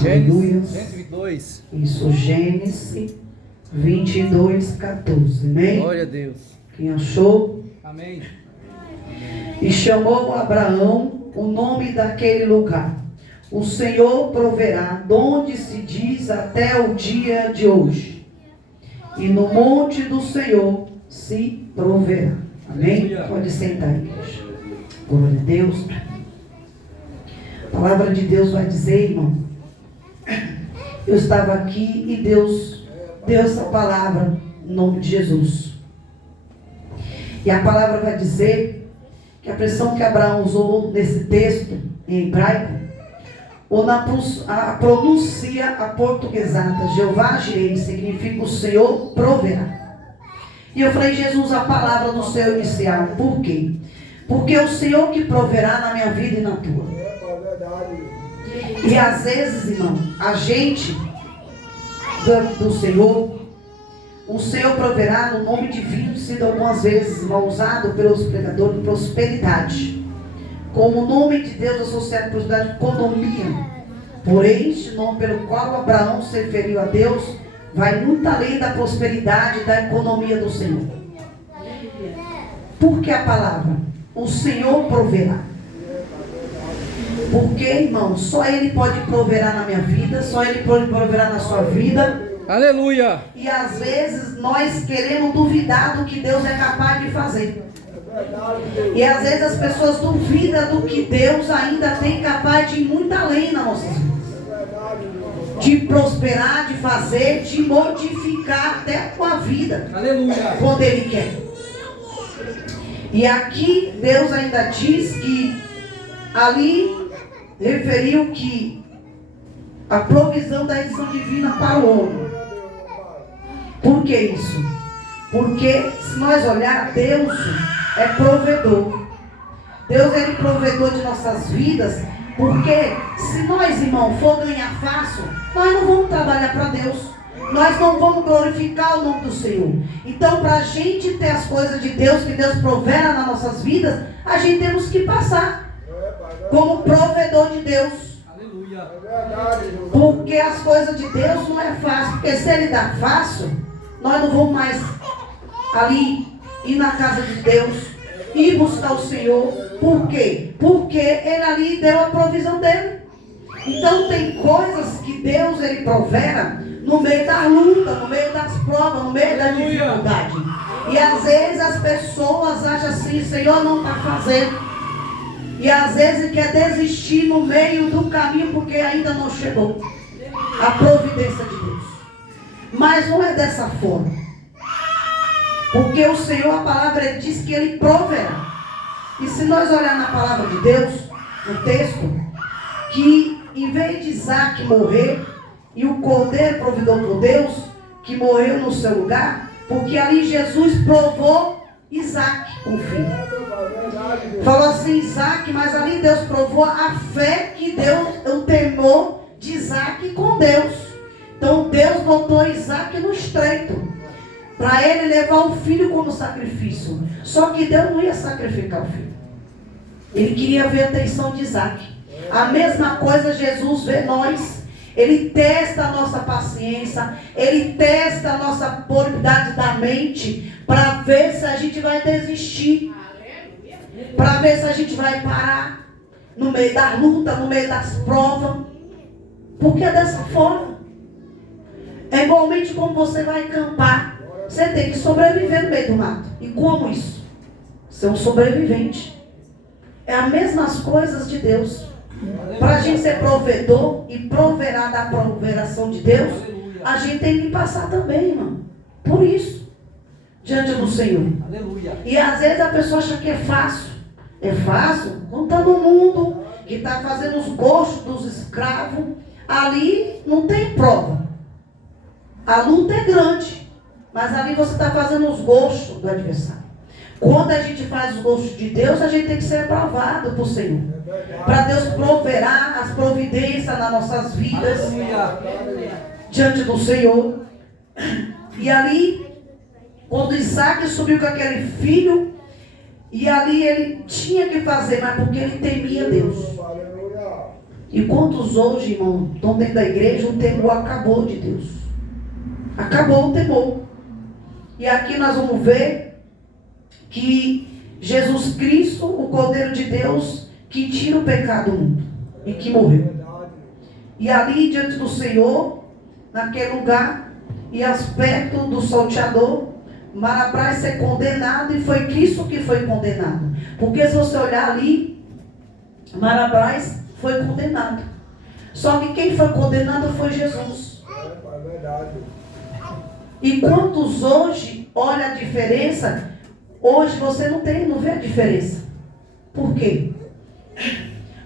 Aleluia. 122. Isso, Gênesis 22, 14. Amém? Glória a Deus. Quem achou? Amém. E chamou Abraão o nome daquele lugar: o Senhor proverá, donde se diz até o dia de hoje. E no monte do Senhor se proverá. Amém? Aleluia. Pode sentar, igreja. Glória a Deus. A palavra de Deus vai dizer, irmão. Eu estava aqui e Deus deu essa palavra em nome de Jesus. E a palavra vai dizer que a expressão que Abraão usou nesse texto em hebraico, ou a pronúncia aportuguesada, Jeová Jireh, significa o Senhor proverá. E eu falei, Jesus, a palavra no seu inicial. Por quê? Porque é o Senhor que proverá na minha vida e na tua. E às vezes, irmão, a gente do Senhor, o Senhor proverá no nome divino, sido algumas vezes, irmão, usado pelos pregadores de prosperidade, como o nome de Deus associado à prosperidade, economia. Porém, este nome pelo qual Abraão se referiu a Deus vai muito além da prosperidade e da economia do Senhor. Por que a palavra? O Senhor proverá. Porque, irmão, só Ele pode proverá na minha vida, só Ele pode proverá na sua vida. Aleluia. E às vezes nós queremos duvidar do que Deus é capaz de fazer. E às vezes as pessoas duvidam do que Deus ainda tem capaz de ir muito além nas nossas vidas. De prosperar, de fazer, de modificar até a tua vida. Aleluia. Quando Ele quer. E aqui Deus ainda diz que ali referiu que a provisão da edição divina para o homem. Por que isso? Porque se nós olhar, Deus é provedor. Deus é provedor de nossas vidas. Porque se nós, irmão, for ganhar fácil, nós não vamos trabalhar para Deus. Nós não vamos glorificar o nome do Senhor. Então, para a gente ter as coisas de Deus, que Deus provera nas nossas vidas, a gente temos que passar como provedor de Deus. Aleluia. Porque as coisas de Deus não é fácil. Porque se Ele dá fácil, nós não vamos mais ali ir na casa de Deus, ir buscar o Senhor. Por quê? Porque Ele ali deu a provisão dele. Então tem coisas que Deus Ele provera no meio da luta, no meio das provas, no meio da dificuldade. E às vezes as pessoas acham assim, o Senhor não está fazendo. E às vezes quer desistir no meio do caminho porque ainda não chegou a providência de Deus. Mas não é dessa forma. Porque o Senhor, a palavra diz que Ele proverá. E se nós olharmos na palavra de Deus, no texto, que em vez de Isaac morrer, e o cordeiro providor por Deus, que morreu no seu lugar, porque ali Jesus provou Isaac, o filho. Falou assim, Isaac, mas ali Deus provou a fé que Deus, o temor de Isaac com Deus. Então Deus botou Isaac no estreito, para ele levar o filho como sacrifício. Só que Deus não ia sacrificar o filho. Ele queria ver a atenção de Isaac. A mesma coisa Jesus vê nós. Ele testa a nossa paciência, Ele testa a nossa polaridade da mente, para ver se a gente vai desistir, para ver se a gente vai parar no meio da luta, no meio das provas. Porque é dessa forma. É igualmente como você vai acampar. Você tem que sobreviver no meio do mato. E como isso? Ser um sobrevivente. É as mesmas coisas de Deus. Para a gente ser provedor e proverá da proveração de Deus, a gente tem que passar também, irmão. Por isso, diante do Senhor. Aleluia. E às vezes a pessoa acha que é fácil. É fácil? Não está no mundo que está fazendo os gostos dos escravos. Ali não tem prova. A luta é grande. Mas ali você está fazendo os gostos do adversário. Quando a gente faz os gostos de Deus, a gente tem que ser aprovado por Senhor. Para Deus proverá as providências nas nossas vidas. Diante do Senhor. E ali, quando Isaac subiu com aquele filho, e ali ele tinha que fazer, mas porque ele temia Deus. E quantos hoje, irmão, estão dentro da igreja, o temor acabou de Deus. Acabou o temor. E aqui nós vamos ver que Jesus Cristo, o Cordeiro de Deus, que tira o pecado do mundo e que morreu. E ali diante do Senhor, naquele lugar, e aspecto do salteador, Marabás ser condenado, e foi Cristo que foi condenado. Porque se você olhar ali, Marabás foi condenado. Só que quem foi condenado foi Jesus. É verdade. E quantos hoje olham a diferença? Hoje você não vê a diferença. Por quê?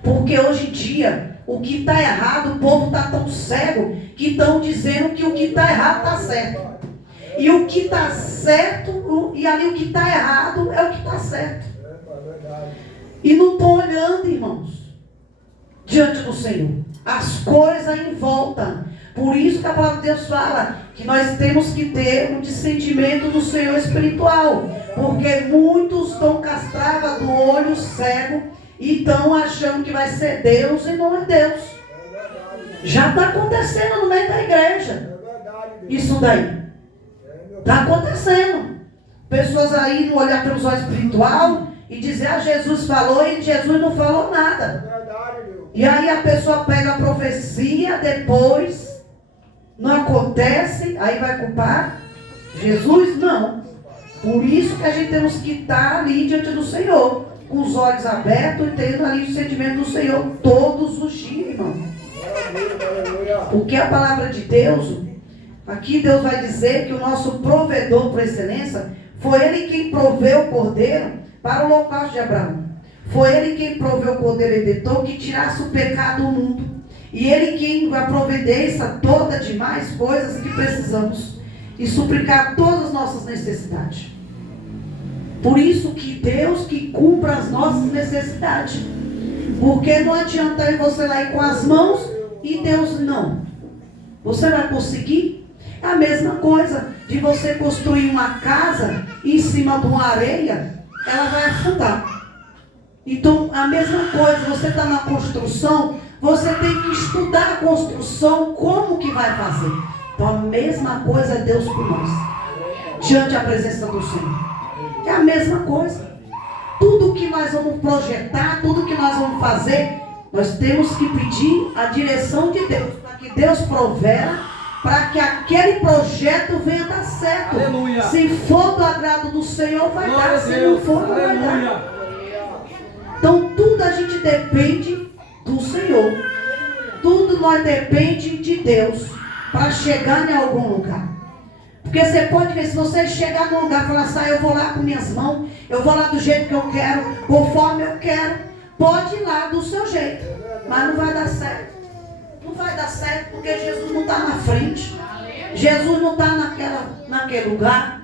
Porque hoje em dia, o que está errado, o povo está tão cego que estão dizendo que o que está errado está certo. E o que está certo, e ali o que está errado é o que está certo. E não estão olhando, irmãos, diante do Senhor. As coisas em volta. Por isso que a palavra de Deus fala que nós temos que ter um discernimento do Senhor espiritual. Porque muitos estão castrados do olho cego e estão achando que vai ser Deus e não é Deus. Já está acontecendo no meio da igreja. Isso daí. Está acontecendo. Pessoas aí não olhar pelos olhos espiritual e dizer, Jesus falou e Jesus não falou nada. E aí a pessoa pega a profecia, depois não acontece, aí vai culpar Jesus? Não. Por isso que a gente temos que estar ali diante do Senhor, com os olhos abertos e tendo ali o sentimento do Senhor todos os dias, irmão. Porque a palavra de Deus, aqui Deus vai dizer que o nosso provedor por excelência, foi Ele quem proveu o cordeiro para o holocausto de Abraão. Foi Ele quem proveu o cordeiro redentor que tirasse o pecado do mundo. E Ele quem vai providenciar todas demais coisas que precisamos e suplicar todas as nossas necessidades. Por isso que Deus que cumpra as nossas necessidades. Porque não adianta você lá ir com as mãos e Deus não. Você vai conseguir? É a mesma coisa de você construir uma casa em cima de uma areia, ela vai afundar. Então, a mesma coisa, você está na construção, você tem que estudar a construção, como que vai fazer. Então, a mesma coisa é Deus por nós, diante da presença do Senhor. É a mesma coisa. Tudo que nós vamos projetar, tudo que nós vamos fazer, nós temos que pedir a direção de Deus, para que Deus provera, para que aquele projeto venha dar certo. Aleluia. Se for do agrado do Senhor, vai dar. Se não for, não vai dar. Então, tudo a gente depende do Senhor. Tudo nós depende de Deus para chegar em algum lugar. Porque você pode ver, se você chegar num lugar e falar assim, eu vou lá com minhas mãos, eu vou lá do jeito que eu quero, conforme eu quero, pode ir lá do seu jeito, mas não vai dar certo. Não vai dar certo porque Jesus não está na frente. Jesus não está naquele lugar.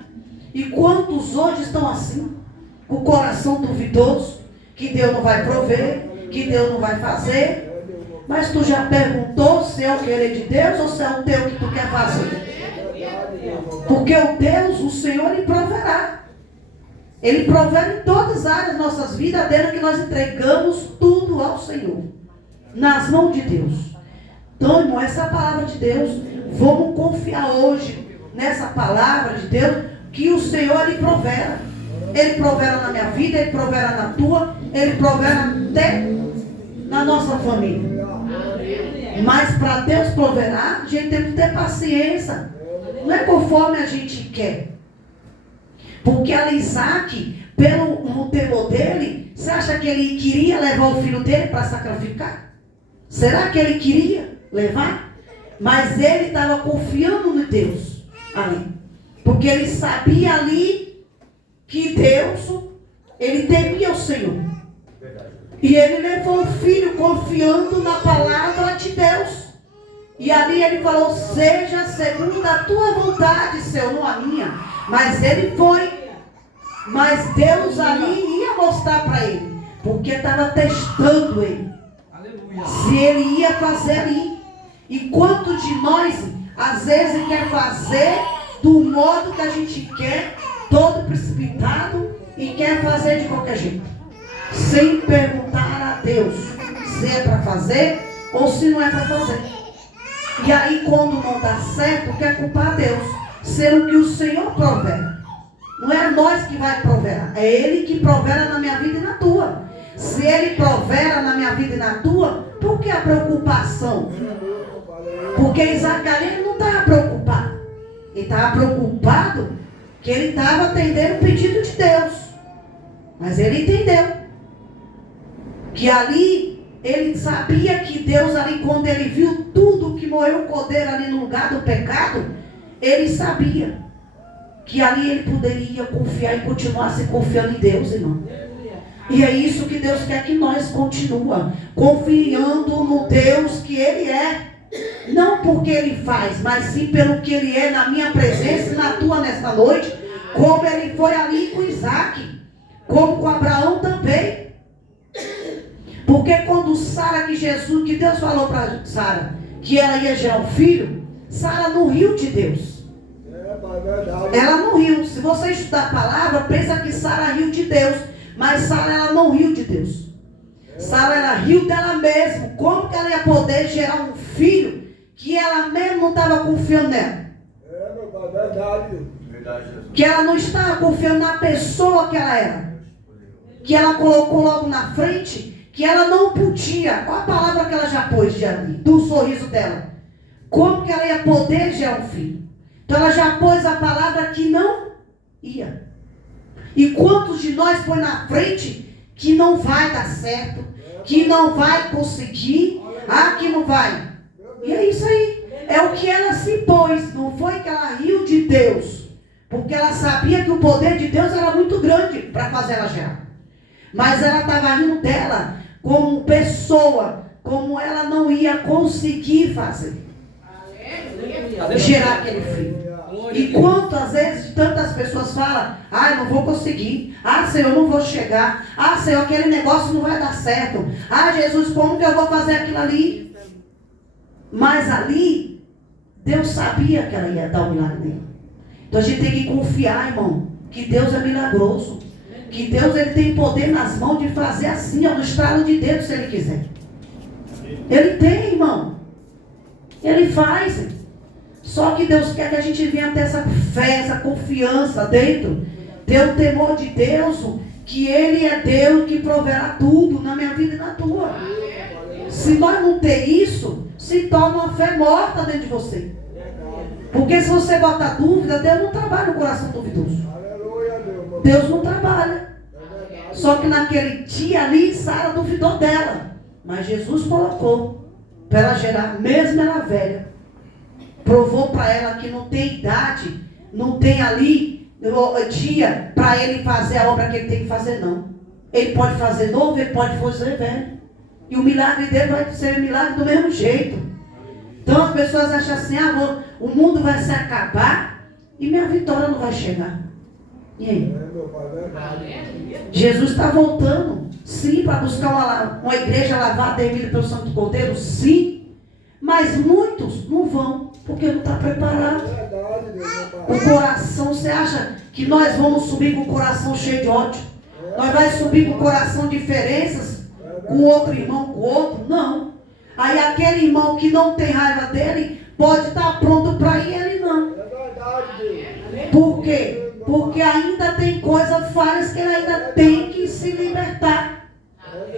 E quantos hoje estão assim, com o coração duvidoso, que Deus não vai prover, que Deus não vai fazer. Mas tu já perguntou se é o querer de Deus ou se é o teu que tu quer fazer? Porque o Deus, o Senhor, Ele proverá. Ele provera em todas as áreas das nossas vidas, desde que nós entregamos tudo ao Senhor, nas mãos de Deus. Então, irmão, essa é a palavra de Deus. Vamos confiar hoje nessa palavra de Deus, que o Senhor, Ele provera. Ele provera na minha vida, Ele provera na tua, Ele provera até na nossa família. Mas para Deus proverar, a gente tem que ter paciência. Não é conforme a gente quer. Porque ali Isaac, pelo temor dele, você acha que ele queria levar o filho dele para sacrificar? Será que ele queria levar? Mas ele estava confiando em Deus ali. Porque ele sabia ali que Deus, ele temia o Senhor. E ele levou o filho confiando na palavra de Deus. E ali ele falou, seja segundo a tua vontade, Senhor, não a minha. Mas ele foi. Mas Deus ali ia mostrar para ele. Porque estava testando ele. Aleluia. Se ele ia fazer ali. E quantos de nós, às vezes, quer fazer do modo que a gente quer, todo precipitado, e quer fazer de qualquer jeito. Sem perguntar a Deus se é para fazer ou se não é para fazer. E aí quando não dá certo, quer culpar Deus, sendo que o Senhor provera. Não é nós que vai proverar, é Ele que provera na minha vida e na tua. Se Ele provera na minha vida e na tua, por que a preocupação? Porque Isaac ali não estava preocupado. Ele estava preocupado que ele estava atendendo o pedido de Deus. Mas ele entendeu que ali, ele sabia que Deus ali, quando ele viu tudo que morreu o cordeiro ali no lugar do pecado, ele sabia que ali ele poderia confiar e continuar se confiando em Deus, irmão. E é isso que Deus quer que nós continuemos, confiando no Deus que Ele é. Não porque Ele faz, mas sim pelo que Ele é na minha presença e na tua nesta noite. Como Ele foi ali com Isaac, como com Abraão também. Porque quando Sara, que Deus falou para Sara que ela ia gerar um filho, Sara não riu de Deus. Ela não riu. Se você estudar a palavra, pensa que Sara riu de Deus. Mas Sara, ela não riu de Deus. Sara, ela riu dela mesma. Como que ela ia poder gerar um filho que ela mesma não estava confiando nela? Que ela não estava confiando na pessoa que ela era. Que ela colocou logo na frente, que ela não podia. Qual a palavra que ela já pôs ali, do sorriso dela? Como que ela ia poder gerar um filho? Então ela já pôs a palavra que não ia. E quantos de nós põe na frente que não vai dar certo, que não vai conseguir, que não vai. E é isso aí. É o que ela se pôs. Não foi que ela riu de Deus, porque ela sabia que o poder de Deus era muito grande para fazer ela gerar. Mas ela estava rindo dela como pessoa, como ela não ia conseguir fazer. Gerar aquele filho. E quantas vezes tantas pessoas falam: eu não vou conseguir, Senhor, eu não vou chegar, Senhor, aquele negócio não vai dar certo, Jesus, como que eu vou fazer aquilo ali? Mas ali Deus sabia que ela ia dar o milagre dele. Então a gente tem que confiar, irmão, que Deus é milagroso, que Deus, ele tem poder nas mãos de fazer assim, no estralo de dedo, se ele quiser. Ele tem, irmão, ele faz. Só que Deus quer que a gente venha ter essa fé, essa confiança dentro, ter o temor de Deus, que Ele é Deus que proverá tudo na minha vida e na tua. Se nós não ter isso, se torna uma fé morta dentro de você. Porque se você bota dúvida, Deus não trabalha no coração duvidoso. Deus não trabalha. Só que naquele dia ali, Sara duvidou dela. Mas Jesus colocou para ela gerar, mesmo ela velha. Provou para ela que não tem idade, não tem ali dia para ele fazer a obra que ele tem que fazer, não. Ele pode fazer novo, ele pode fazer velho. E o milagre dele vai ser milagre do mesmo jeito. Então as pessoas acham assim: o mundo vai se acabar e minha vitória não vai chegar. E aí? Jesus está voltando, sim, para buscar uma igreja lavada e remida pelo Santo Cordeiro, sim. Mas muitos não vão, porque não está preparado. O coração, você acha que nós vamos subir com o coração cheio de ódio? Nós vamos subir com o coração de diferenças, com outro irmão, com outro? Não. Aí aquele irmão que não tem raiva dele, pode estar pronto para ir, ele não. Por quê? Porque ainda tem coisas falhas que ele ainda tem que se libertar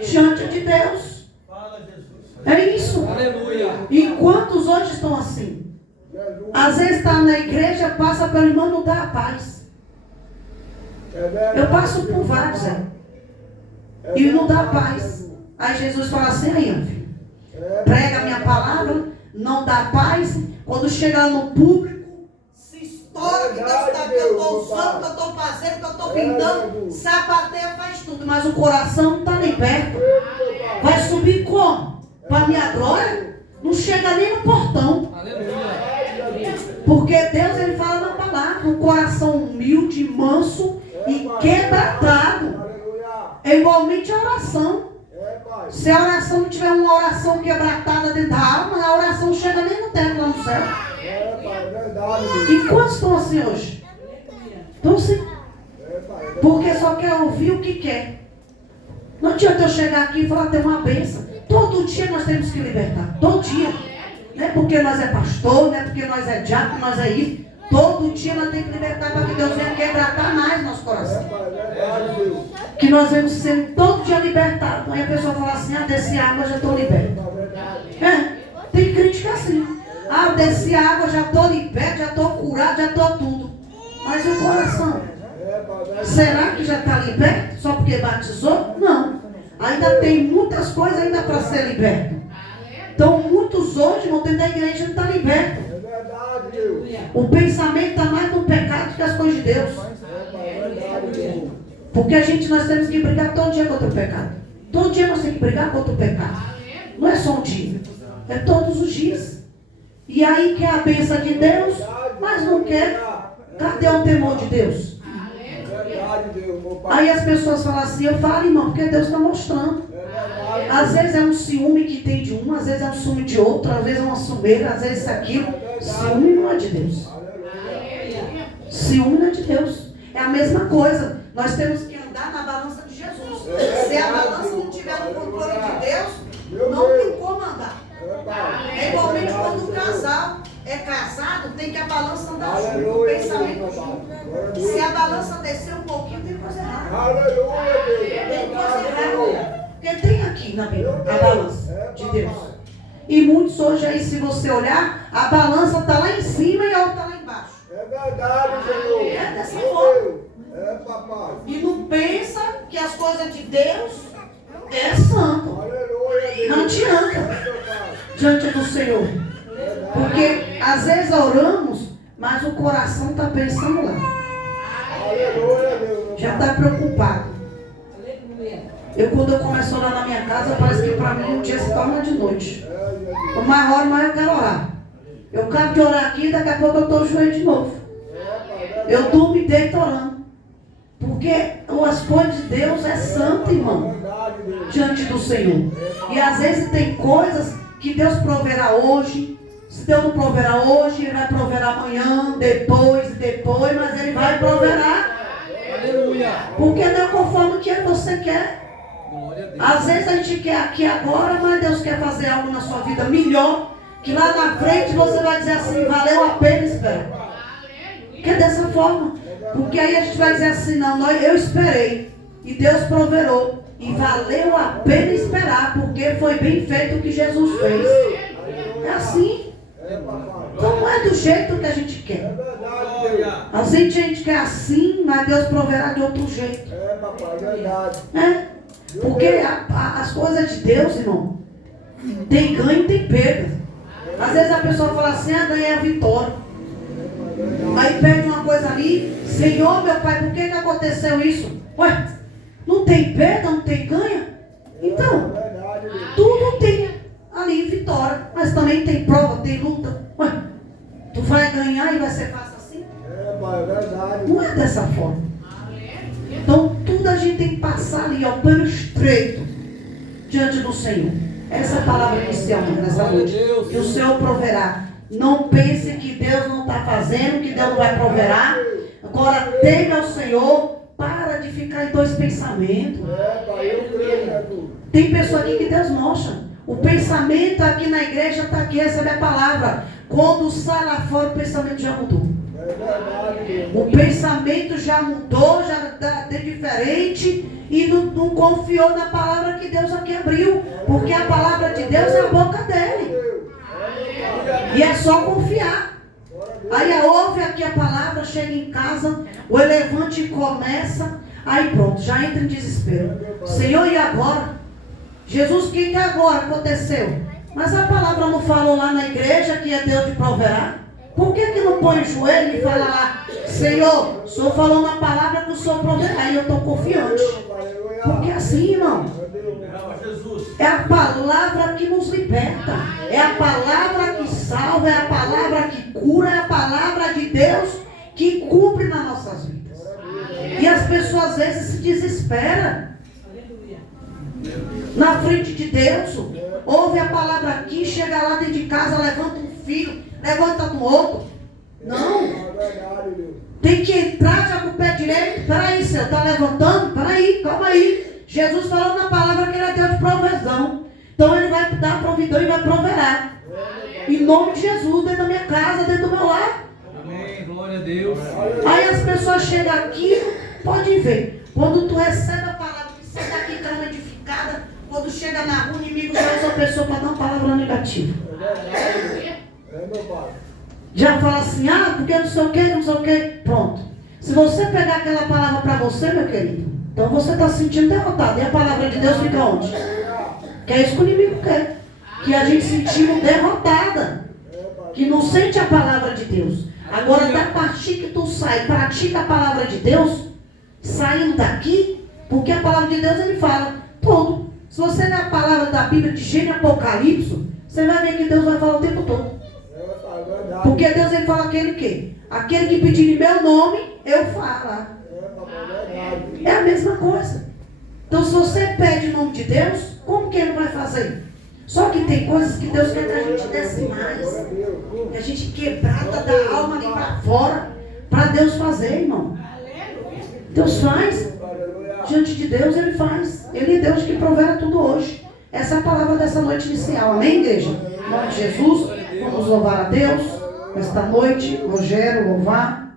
diante de Deus. É isso. Aleluia. E quantos hoje estão assim? Às vezes está na igreja, passa pelo irmão, não dá a paz. Eu passo por vários, e não dá a paz. Aí Jesus fala assim: aí, filho, prega a minha palavra, não dá paz. Quando chega lá no público, se estoura que Deus está, que eu estou usando, que eu estou fazendo, que eu estou pintando, sapateia, faz tudo, mas o coração não está nem perto. Vai subir como? Para a minha glória? Não chega nem no portão. Aleluia. Porque Deus, ele fala na palavra: um coração humilde, manso e quebrantado. É igualmente a oração. Se a oração não tiver uma oração quebrantada dentro da alma, a oração chega nem no teto lá no céu. E quantos estão assim hoje? Estão assim. Porque só quer ouvir o que quer. Não adianta eu chegar aqui e falar: tem uma bênção. Todo dia nós temos que libertar. Todo dia. Não é porque nós é pastor, não é porque nós é diácono, nós é isso. Todo dia nós temos que libertar para que Deus venha quebrantar mais nosso coração. Que nós vamos ser todo dia libertados. Aí a pessoa fala assim, desci água, já estou liberto. Tem crente que é assim. Desci água, já estou liberto, já estou curado, já estou tudo. Mas o coração, será que já está liberto? Só porque batizou? Não. Ainda tem muitas coisas ainda para ser liberto. Então muitos hoje não dentro da igreja não estão libertos. O pensamento está mais no pecado que as coisas de Deus. Porque nós temos que brigar todo dia contra o pecado. Todo dia nós temos que brigar contra o pecado. Não é só um dia, é todos os dias. E aí quer a bênção de Deus, mas não quer. Cadê o temor de Deus? Aí as pessoas falam assim, eu falo, irmão, porque Deus está mostrando. Às vezes é um ciúme que tem de um, às vezes é um ciúme de outro, às vezes é uma sumeira, às vezes é aquilo. Ciúme não é de Deus. Ciúme não é de Deus. É a mesma coisa. Nós temos que andar na balança de Jesus. Se a balança não estiver no controle de Deus, não tem como andar. É igualmente quando o casal é casado, tem que a balança andar junto, o pensamento junto. Se a balança descer um pouquinho, tem coisa errada. Tem coisa errada. Porque tem aqui na Bíblia a balança de Deus. E muitos hoje aí, se você olhar, a balança está lá em cima e a outra está lá embaixo. É verdade, Senhor. É dessa forma. É, papai. E não pensa que as coisas de Deus é santo. Aleluia, Não adianta diante do Senhor. Porque às vezes oramos, mas o coração está pensando lá. Aleluia, Deus. Já está preocupado. Quando eu começo a orar na minha casa, parece que para mim o dia se torna de noite. Eu mais oro, mais eu quero orar. Eu acabo de orar aqui, daqui a pouco eu estou joelho de novo. Eu durmo e deito orando. Porque as coisas de Deus é santo, irmão. Diante do Senhor. E às vezes tem coisas que Deus proverá hoje. Se Deus não proverá hoje, Ele vai proverá amanhã, depois, mas Ele vai proverá. Aleluia. Porque não é conforme o que você quer. Às vezes a gente quer aqui agora, mas Deus quer fazer algo na sua vida melhor, que lá na frente você vai dizer assim, valeu a pena esperar. Que é dessa forma. Porque aí a gente vai dizer assim, não, eu esperei e Deus proverou e valeu a pena esperar, porque foi bem feito o que Jesus fez. É assim. Então não é do jeito que a gente quer. A gente quer assim, mas Deus proverá de outro jeito. É, papai, verdade. Porque as coisas de Deus, irmão, tem ganho e tem perda. Às vezes a pessoa fala assim, ganhei a vitória. Aí pede uma coisa ali, Senhor, meu Pai, por que aconteceu isso? Ué, não tem perda, não tem ganho? Então, tudo tem ali vitória, mas também tem prova, tem luta. Ué, tu vai ganhar e vai ser fácil assim? É verdade. Não é dessa forma. Então, tudo a gente tem que passar ali, pelo estreito, diante do Senhor. Essa é a palavra inicial nessa noite. E o Senhor proverá. Não pense que Deus não está fazendo, que Deus não vai proverá. Agora, teme ao Senhor, para de ficar em dois pensamentos. Tem pessoa aqui que Deus mostra. O pensamento aqui na igreja está aqui, essa é a palavra. Quando sai lá fora, o pensamento já mudou. O pensamento já mudou, já está diferente e não confiou na palavra que Deus aqui abriu, porque a palavra de Deus é a boca dele e é só confiar. Aí ouve aqui a palavra, chega em casa, o elefante começa, aí pronto, já entra em desespero. Senhor, e agora? Jesus, o que agora aconteceu? Mas a palavra não falou lá na igreja que é Deus de proverá? Por que não põe o joelho e fala lá, Senhor, o Senhor falou uma palavra que o Senhor proverá, aí eu estou confiante. Porque assim, irmão, é a palavra que nos liberta, é a palavra que salva, é a palavra que cura, é a palavra de Deus que cumpre nas nossas vidas. E as pessoas às vezes se desesperam na frente de Deus, ouve a palavra aqui, chega lá dentro de casa, levanta um filho, levanta do outro. Não. Tem que entrar já com o pé direito. Peraí, Senhor, está levantando? Peraí, calma aí. Jesus falou na palavra que ele é Deus de provisão. Então Ele vai dar providão e vai proverá. Em nome de Jesus, dentro da minha casa, dentro do meu lar. Amém. Glória a Deus. Aí as pessoas chegam aqui, pode ver. Quando tu recebe a palavra, que sai daqui calma edificada, quando chega na rua, o inimigo já usa a pessoa para dar uma palavra negativa. Meu pai. Já fala assim, ah, porque não sei o que, não sei o que. Pronto. Se você pegar aquela palavra para você, meu querido, então você está se sentindo derrotado. E a palavra de Deus fica onde? Que é isso que o inimigo quer. Que a gente sentiu derrotada. Que não sente a palavra de Deus. Agora, da partir que tu sai, pratica a palavra de Deus, saindo daqui, porque a palavra de Deus ele fala tudo. Se você ler a palavra da Bíblia de Gênesis e Apocalipse, você vai ver que Deus vai falar o tempo todo. Porque Deus ele fala aquele que? Aquele que pedir em meu nome, eu falo. É a mesma coisa. Então, se você pede em nome de Deus, como que ele vai fazer? Só que tem coisas que Deus quer que a gente desce mais. Que a gente quebrada da alma ali para fora. Para Deus fazer, irmão. Deus faz. Diante de Deus, Ele faz. Ele é Deus que provera tudo hoje. Essa é a palavra dessa noite inicial. Amém, igreja? Em nome de Jesus, vamos louvar a Deus. Esta noite, Rogério, louvar.